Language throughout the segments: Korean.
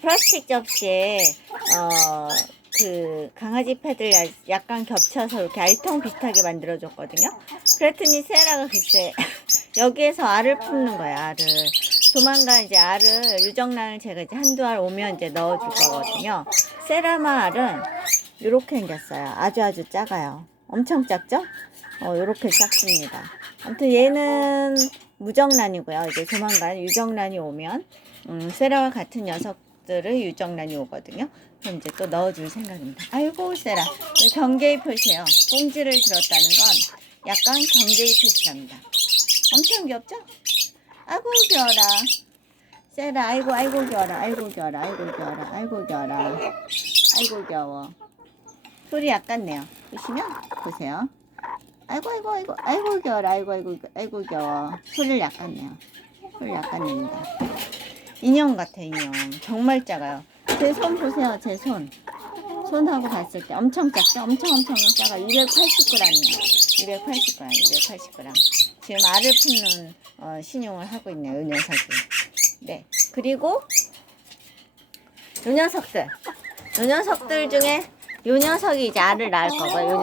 플라스틱 접시에 그 강아지 패드를 약간 겹쳐서 이렇게 알통 비슷하게 만들어줬거든요. 그랬더니 세라가 글쎄 여기에서 알을 품는 거야, 알을. 조만간 이제 알을, 유정란을 제가 이제 한두 알 오면 이제 넣어줄 거거든요. 세라마 알은 요렇게 생겼어요. 아주 작아요. 엄청 작죠? 요렇게 작습니다. 아무튼 얘는 무정란이고요. 이제 조만간 유정란이 오면, 세라와 같은 녀석들을 유정란이 오거든요. 그럼 이제 또 넣어줄 생각입니다. 아이고, 세라. 경계의 표시예요. 꽁지를 들었다는 건 약간 경계의 표시랍니다. 엄청 귀엽죠? 아이고, 귀여라. 세라, 아이고, 귀여라. 아이고, 귀여라. 아이고, 귀여라. 아이고, 귀여라. 아이고, 귀여워. 소리 약간 내요. 보시면, 보세요. 아이고, 귀여라. 아이고, 귀여워. 소리를 약간 내요. 소리 약간 냅니다. 인형 같아, 인형. 정말 작아요. 제 손 보세요, 제 손. 손하고 봤을 때 엄청 작죠? 엄청 작아. 280g이에요. 280g. 지금 알을 품는 신용을 하고 있네요, 이 녀석이. 네. 그리고 이 녀석들 중에 이 녀석이 이제 알을 낳을 거고요.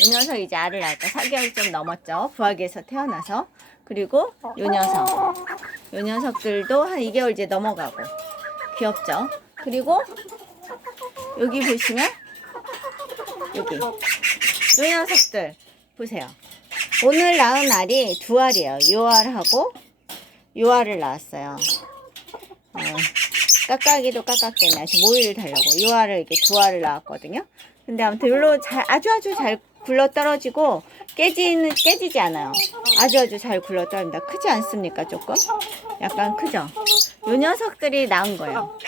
이 녀석이 이제 알을 낳을 거. 4개월 좀 넘었죠. 부화기에서 태어나서. 그리고 이 녀석들도 한 2개월 이제 넘어가고. 귀엽죠? 그리고 여기 보시면 여기 이 녀석들 보세요. 오늘 낳은 알이 2알이에요. 요 알하고 요 알을 낳았어요. 깍깍이도 깍깍대네. 아주 모이를 달라고 요 알을 이렇게 2알을 낳았거든요. 근데 아무튼 요로 아주 잘 굴러 떨어지고 깨지지 않아요. 아주 잘 굴러 떨어집니다. 크지 않습니까? 조금 약간 크죠. 요 녀석들이 낳은 거예요.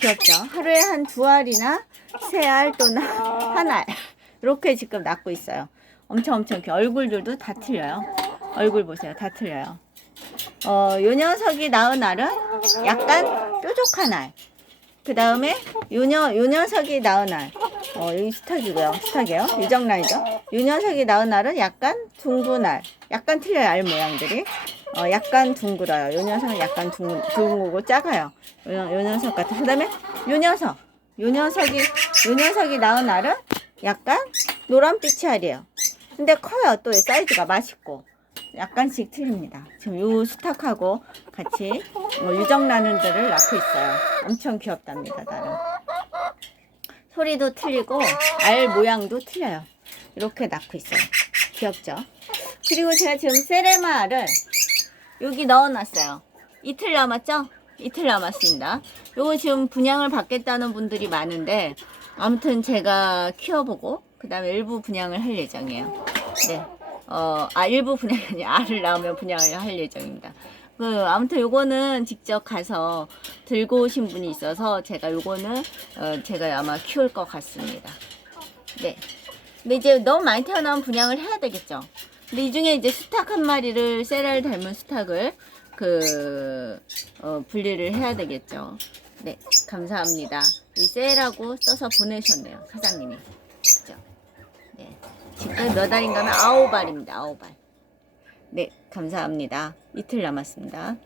귀엽죠? 하루에 한 2알이나 3알 또는 1알 이렇게 지금 낳고 있어요. 엄청 얼굴들도 다 틀려요. 얼굴 보세요. 다 틀려요. 요 녀석이 낳은 알은 약간 뾰족한 알. 그 다음에 요 녀석이 낳은 알. 여기 스탁이에요. 유정란이죠. 요 녀석이 낳은 알은 약간 둥근 알. 약간 틀려요, 알 모양들이. 약간 둥글어요. 요 녀석은 약간 둥글고 작아요. 요 녀석 같은. 그 다음에 요 녀석이 낳은 알은 약간 노란빛이 알이에요. 근데 커요. 또 사이즈가 맛있고. 약간씩 틀립니다. 지금 요 수탉하고 같이 유정란들을 낳고 있어요. 엄청 귀엽답니다, 나름. 소리도 틀리고 알 모양도 틀려요. 이렇게 낳고 있어요. 귀엽죠? 그리고 제가 지금 세레마 알을 여기 넣어놨어요. 이틀 남았죠? 이틀 남았습니다. 요거 지금 분양을 받겠다는 분들이 많은데 아무튼 제가 키워보고 그 다음에 일부 분양을 할 예정이에요. 네. 일부 분양이 아니라 알을 낳으면 분양을 할 예정입니다. 아무튼 요거는 직접 가서 들고 오신 분이 있어서 제가 요거는 제가 아마 키울 것 같습니다. 네. 근데 이제 너무 많이 태어나면 분양을 해야 되겠죠. 근데 이 중에 이제 수탉 한 마리를 세라를 닮은 수탉을 분리를 해야 되겠죠. 네. 감사합니다. 이 세라고 써서 보내셨네요. 사장님이. 그죠? 네. 지금 몇 알인가 하면 9알입니다. 9알. 네, 감사합니다. 이틀 남았습니다.